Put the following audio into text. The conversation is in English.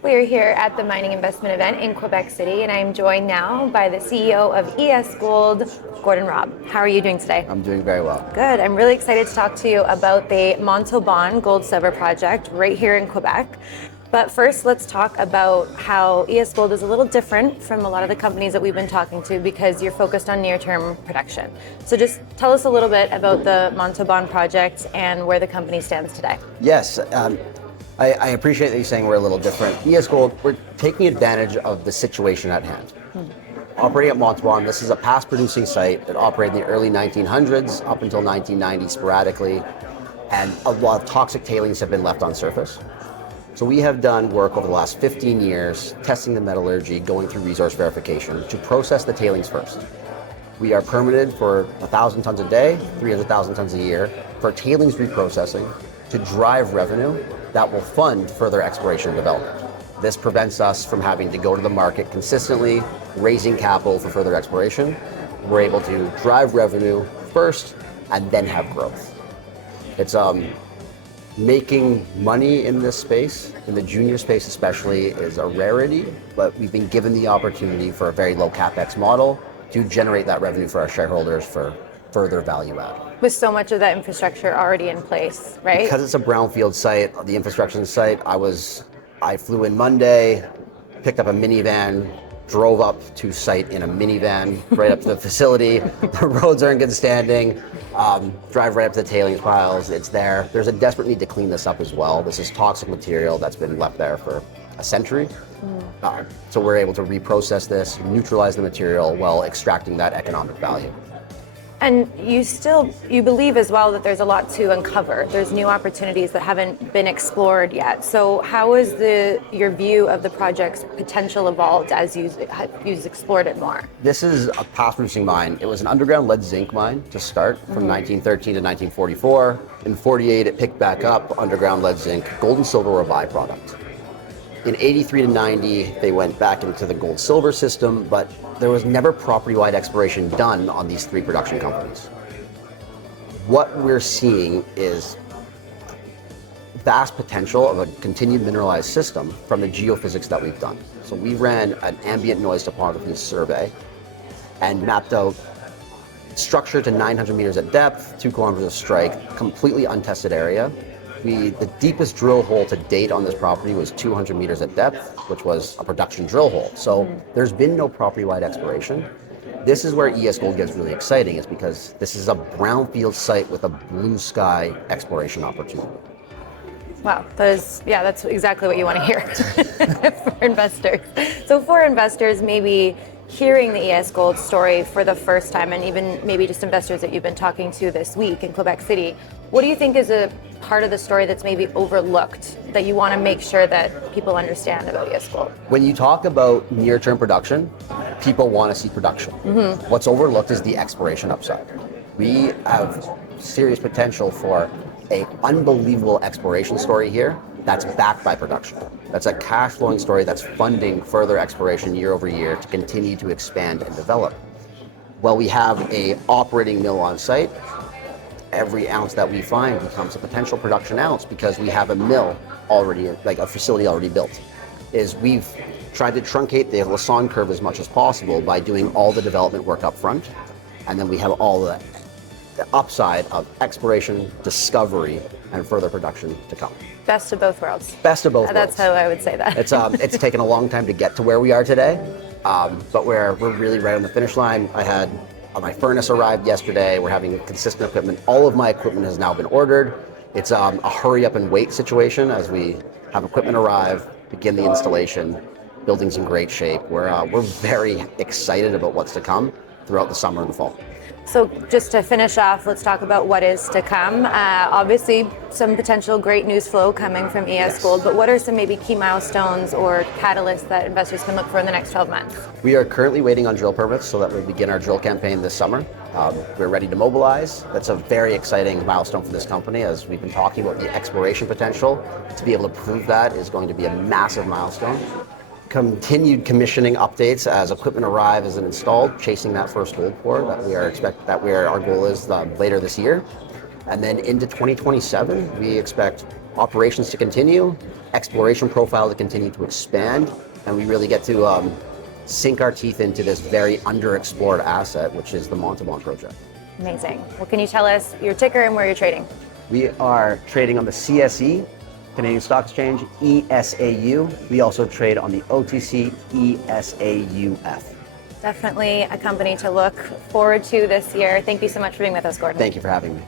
We are here at the mining investment event in Quebec City, and I am joined now by the CEO of ESGold, Gordon Robb. How are you doing today? I'm doing very well. Good. I'm really excited to talk to you about the Montauban Gold-Silver Project right here in Quebec. But first, let's talk about how ESGold is a little different from a lot of the companies that we've been talking to because you're focused on near-term production. So just tell us a little bit about the Montauban project and where the company stands today. Yes, I appreciate that you're saying we're a little different. ESGold, we're taking advantage of the situation at hand. Operating at Montauban, this is a past producing site that operated in the early 1900s up until 1990 sporadically, and a lot of toxic tailings have been left on surface. So we have done work over the last 15 years, testing the metallurgy, going through resource verification to process the tailings first. We are permitted for 1,000 tons a day, 300,000 tons a year for tailings reprocessing to drive revenue that will fund further exploration and development. This prevents us from having to go to the market consistently, raising capital for further exploration. We're able to drive revenue first and then have growth. It's making money in this space, in the junior space especially, is a rarity, but we've been given the opportunity for a very low capex model to generate that revenue for our shareholders for further value add. With so much of that infrastructure already in place, right? Because it's a brownfield site, the infrastructure site, I flew in Monday, picked up a minivan, drove up to site in a minivan, right up to the facility. The roads are in good standing. Drive right up to the tailings piles, it's there. There's a desperate need to clean this up as well. This is toxic material that's been left there for a century. So we're able to reprocess this, neutralize the material while extracting that economic value. And you believe as well that there's a lot to uncover. There's new opportunities that haven't been explored yet. So how has your view of the project's potential evolved as you've explored it more? This is a past producing mine. It was an underground lead zinc mine to start from 1913 to 1944. In 48, it picked back up underground lead zinc. Gold and silver were a byproduct. In 83 to 90, they went back into the gold-silver system, but there was never property-wide exploration done on these three production companies. What we're seeing is vast potential of a continued mineralized system from the geophysics that we've done. So we ran an ambient noise topography survey and mapped out structure to 900 meters at depth, 2 kilometers of strike, completely untested area. The deepest drill hole to date on this property was 200 meters at depth, which was a production drill hole. So there's been no property-wide exploration. This is where ESGold gets really exciting, is because this is a brownfield site with a blue sky exploration opportunity. Wow, that's exactly what you want to hear for investors. So for investors, maybe hearing the ESGold story for the first time, and even maybe just investors that you've been talking to this week in Quebec City, what do you think is a part of the story that's maybe overlooked that you want to make sure that people understand about ESGold? When you talk about near-term production, people want to see production. What's overlooked is the exploration upside. We have serious potential for an unbelievable exploration story here that's backed by production. That's a cash flowing story that's funding further exploration year over year to continue to expand and develop. Well, we have an operating mill on site. Every ounce that we find becomes a potential production ounce because we have a mill already, like a facility already built. We've tried to truncate the Lassonde curve as much as possible by doing all the development work up front, and then we have all the upside of exploration, discovery, and further production to come. Best of both worlds. Best of both worlds. That's how I would say that. It's taken a long time to get to where we are today, but we're really right on the finish line. My furnace arrived yesterday. We're having consistent equipment. All of my equipment has now been ordered. It's a hurry up and wait situation as we have equipment arrive, begin the installation. Building's in great shape. We're very excited about what's to come throughout the summer and the fall. So just to finish off, let's talk about what is to come. Obviously, some potential great news flow coming from ESGold, but what are some maybe key milestones or catalysts that investors can look for in the next 12 months? We are currently waiting on drill permits so that we begin our drill campaign this summer. We're ready to mobilize. That's a very exciting milestone for this company, as we've been talking about the exploration potential. To be able to prove that is going to be a massive milestone. Continued commissioning updates as equipment arrives and installed, chasing that first gold pour that our goal is later this year. And then into 2027, we expect operations to continue, exploration profile to continue to expand, and we really get to sink our teeth into this very underexplored asset, which is the Montauban project. Amazing. Well, can you tell us your ticker and where you're trading? We are trading on the CSE, Canadian Stock Exchange, ESAU. We also trade on the OTC ESAUF. Definitely a company to look forward to this year. Thank you so much for being with us, Gordon. Thank you for having me.